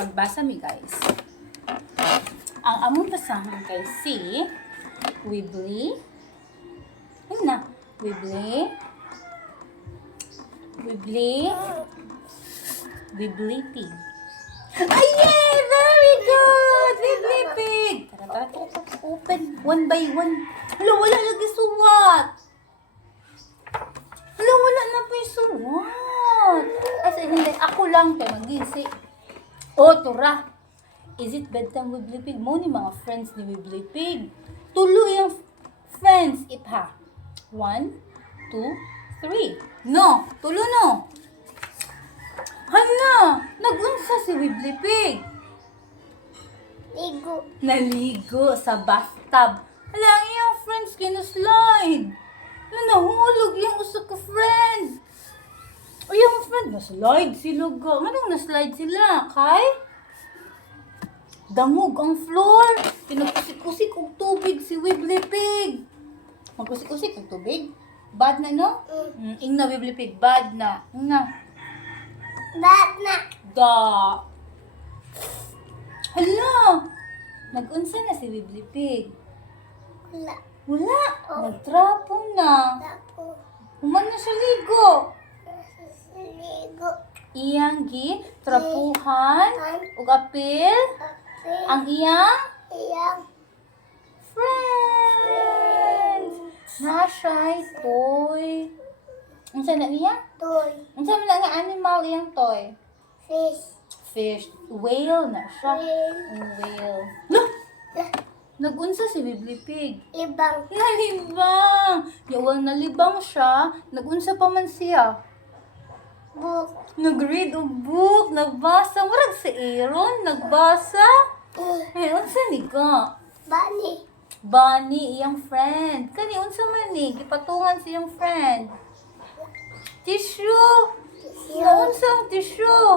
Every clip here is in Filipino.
Magbasa mi guys. Ang among basahan kay si Wibbly. Ano na? Wibbly Pig. Ay, yay! Very good! Wibbly Pig! Tara, open. One by one. Hala, wala lagi suwat. Hala, wala na po yung suwat. As in, hindi. Ako lang kayo mag-isi. O, tura. Is it bedtime Wibbly Pig? Mo ni mga friends ni Wibbly Pig. Tulo yung friends. Ipha. 1, 2, 3. No. Tulo no. Hala. Nag-unsa si Wibbly Pig. Ligo. Naligo sa bathtub. Hala, ang iyong friends kina-slide. Nahulog yung usa ka friend. O yung friend, na-slide sila ga. Anong na-slide sila? Kay? Damog ang floor. Pinagkusik-kusik og tubig si Wibbly Pig. Magkusik-kusik og tubig? Bad na, no? Ing na, Wibbly Pig. Bad na. Ing na. Bad na. Da. Hala. Nag-unsa na si Wibbly Pig. Wala. Wala. Nagtrapo na. Tapo. Human na siya ligo. Ligo. Iyang gi trapuhan ug apil Okay. ang iyang Iyang. friends. Na siya toy. Unsa na niya? Toy. Unsa man nga animal iyang toy? Fish. Fish. Whale na siya. Whale. Look! Nagunsa si Wibbly Pig. Ibang. Nalibang! Yawang nalibang siya, nagunsa pa man siya. Book. Nag-read og book, nagbasa. Murag si Aaron, nagbasa. Eh, unsa ni ka? Bunny. Bunny, iyang friend. Kani, unsa man ni? Gipatungan si iyang friend. Tissue! Naunsa ang tissue?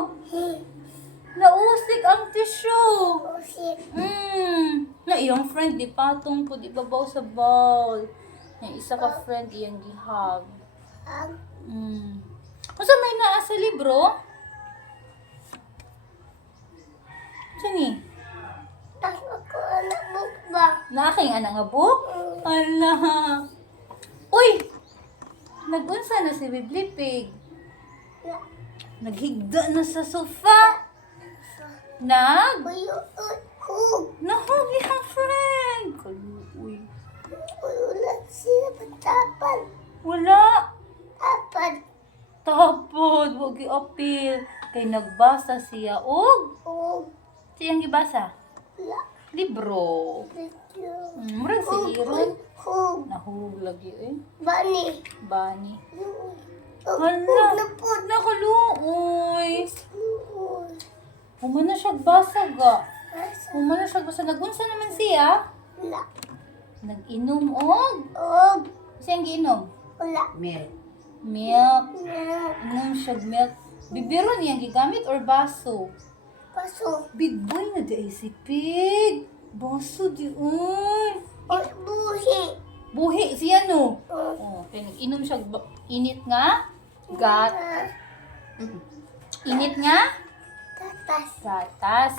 Nausik ang tissue. Usip. Na iyang friend, di patong po, di babaw sa bowl. Yung isa ka friend, iyang gihag. Ang. Unsa may naa sa libro? Sini? Tas ako anak book ba? Naaking anak nga book? Ala. Uy! Nagunsa na si Wibbly Pig. Naghigda na sa sofa. Uyuot. Hug. Nahog iyang friend. Kaluoy. Ulat siya patapan. Wala. Tapan. Tapod, wag i-appeal. Kay nagbasa siya og Hug. siyang gibasa. La. Libro. Picture. Murag si Aaron. Hug. Nahug lagi eh. Bunny. Bani. Hug Hala. na po. Nakaluoy. Luoy. Human na siya basa ga. Asa. Human na siya basa. Nagunsa naman siya. La. Nag-inom og. Hug. Siyang giinom. Wala. Milk. Na. Inom siya milk. Bibiro niyang gigamit or baso? Paso. Big boy na di ay si Pig. Baso di ay. Buhi. Buhi siya no. Oh, kaya nag-inom siya init nga. Gat. Init nga. Tatas. Gatas.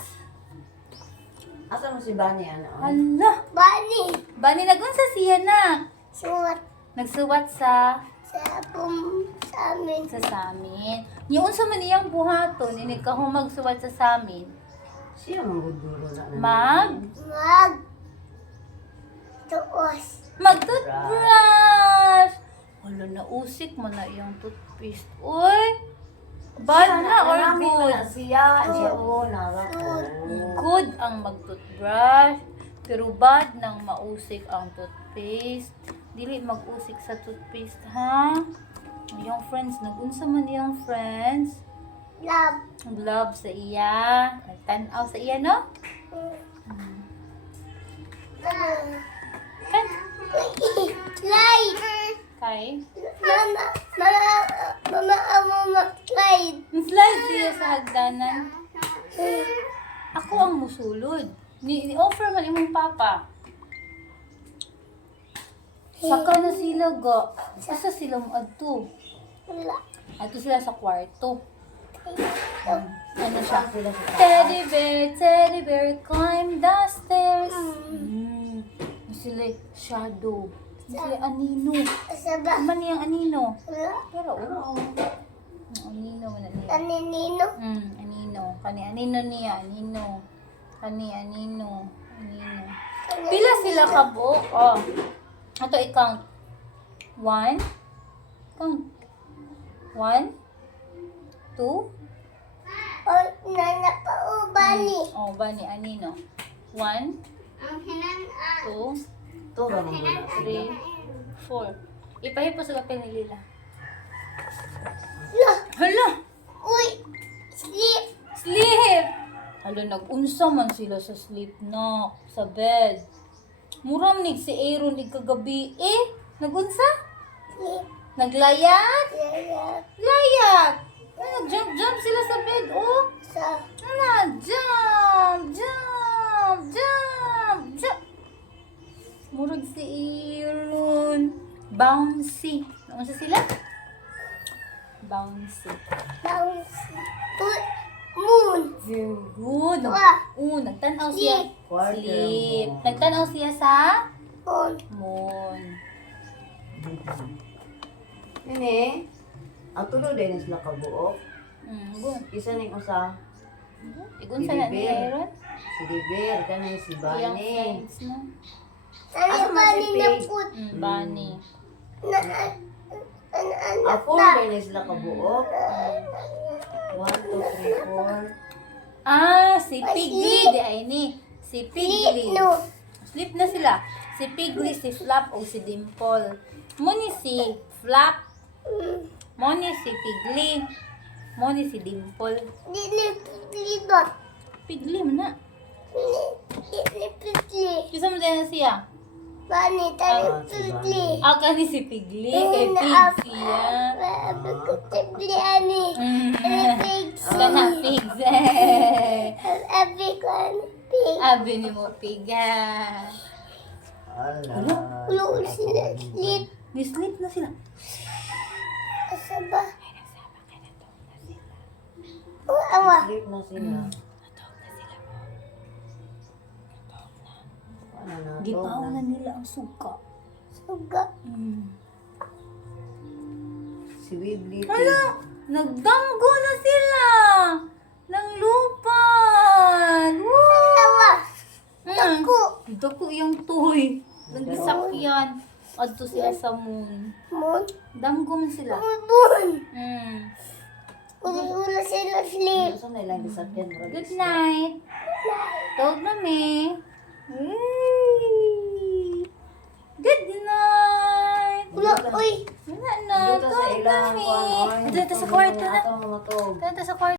Asa mo si Bani, ano? Hala. Bunny. Bani nagunsa siya na. Suwat. Nagsuwat sa Sa amin. samin. Yung unsa man iyang buhaton, ini ka magsuwat sa samin. Siya mangguduro na. Mag. Tuos. Mag-toothbrush. Wala na usik mo na iyang toothpaste. Uy! Bad na or good? Siya, oo, narako. Good ang mag-toothbrush. Pero bad nang mausik ang toothpaste. Dili mag-usik sa toothpaste, ha? Yung friends, nagunsa man yung friends. Love. Love sa iya. Nagtanaw sa iya, no? Kan? Slide. Kay? Mama, slide. Slide siya sa hagdanan. Ako ang musulod. Ni-offer man imong papa. Saka na sila ga. Asa sila mo adto? Wala. Adto sila sa kwarto. Ano siya. Sila sa taas. Teddy bear, climb the stairs. Sila shadow. Sila anino. Saba. Ano niyang anino? Wala. Pero anino man niya. Kaninino. Anino. Kani anino niya, anino. Kani anino. Pila sila ka buok? Oh. Ato i-count. 1. Count. 1. 2. Oh, nana pa ubani. Oh, bani anino. 1, Ang hinan 2, Turo mo muna sila. 3, 4. Ipahip po sa papel ni Lila. La. Hala! Uy. Sleep. Sleep! Hala, nag-unsa man sila sa sleep na sa bed. Muram nig si Aaron kagabi. Nag-unsa? Sleep. Naglayat? Layat. Layat! Nag-jump sila sa bed, oh. Sa. Jump! Murag si Aaron. Bouncy. Ano sa sila? Bouncy. Bounce. Uy. Moon. Very good. Wah. Nagtanaw siya. Quarter Sleep. moon. Nagtanaw siya sa Moon. moon. Nene, ang tulo din sila kabuok. Good. Isa ning usa. Igunsa na ni Bibir. Aaron? Si Bibir, kanay si Iyang Bani. friends na. Ano Asa ba man si ni na Paige? put? Bunny. Na. Ang four din sila kabuok. 1, 2, 3, 4. Si Pigly. Di ay ni. Si Pigly. Sleep. No. Sleep na sila. Si Pigly, si Flap, o si Dimple. Muni si Flap. Muni si Pigly. Muni si Dimple. Lidot. Pigly man na. Pigli. Kisa mo din na siya. Bani, tani pigli. Kani si Pigly. Kay Pig siya. Sabi ko pigli ani. Pigs. Kana pigs. Sabi ko ani pig. Abi ni mo piga. Ala. Ulo sila sleep. Ni-sleep na sila. Asa ba? Awa. Sleep na sila. Ano na to? Gipaw na nila ang suka. Suga. Si Wibbly. Hala! Nagdanggo na sila! Ng lupan! Woo! Awa. Dako. Dako yung toy. Nagsakyan. Adto sila sa moon. Moon. Damgo man sila. Moon. Ulo sila sleep. Saan na ilang gisakyan? Good night. Told mami. Good night. Ulo, uy. Wala na. Dito sa Told ilang mami. kuwan. Dito sa kwarto na. Ato mga matog. Dito sa kwarto.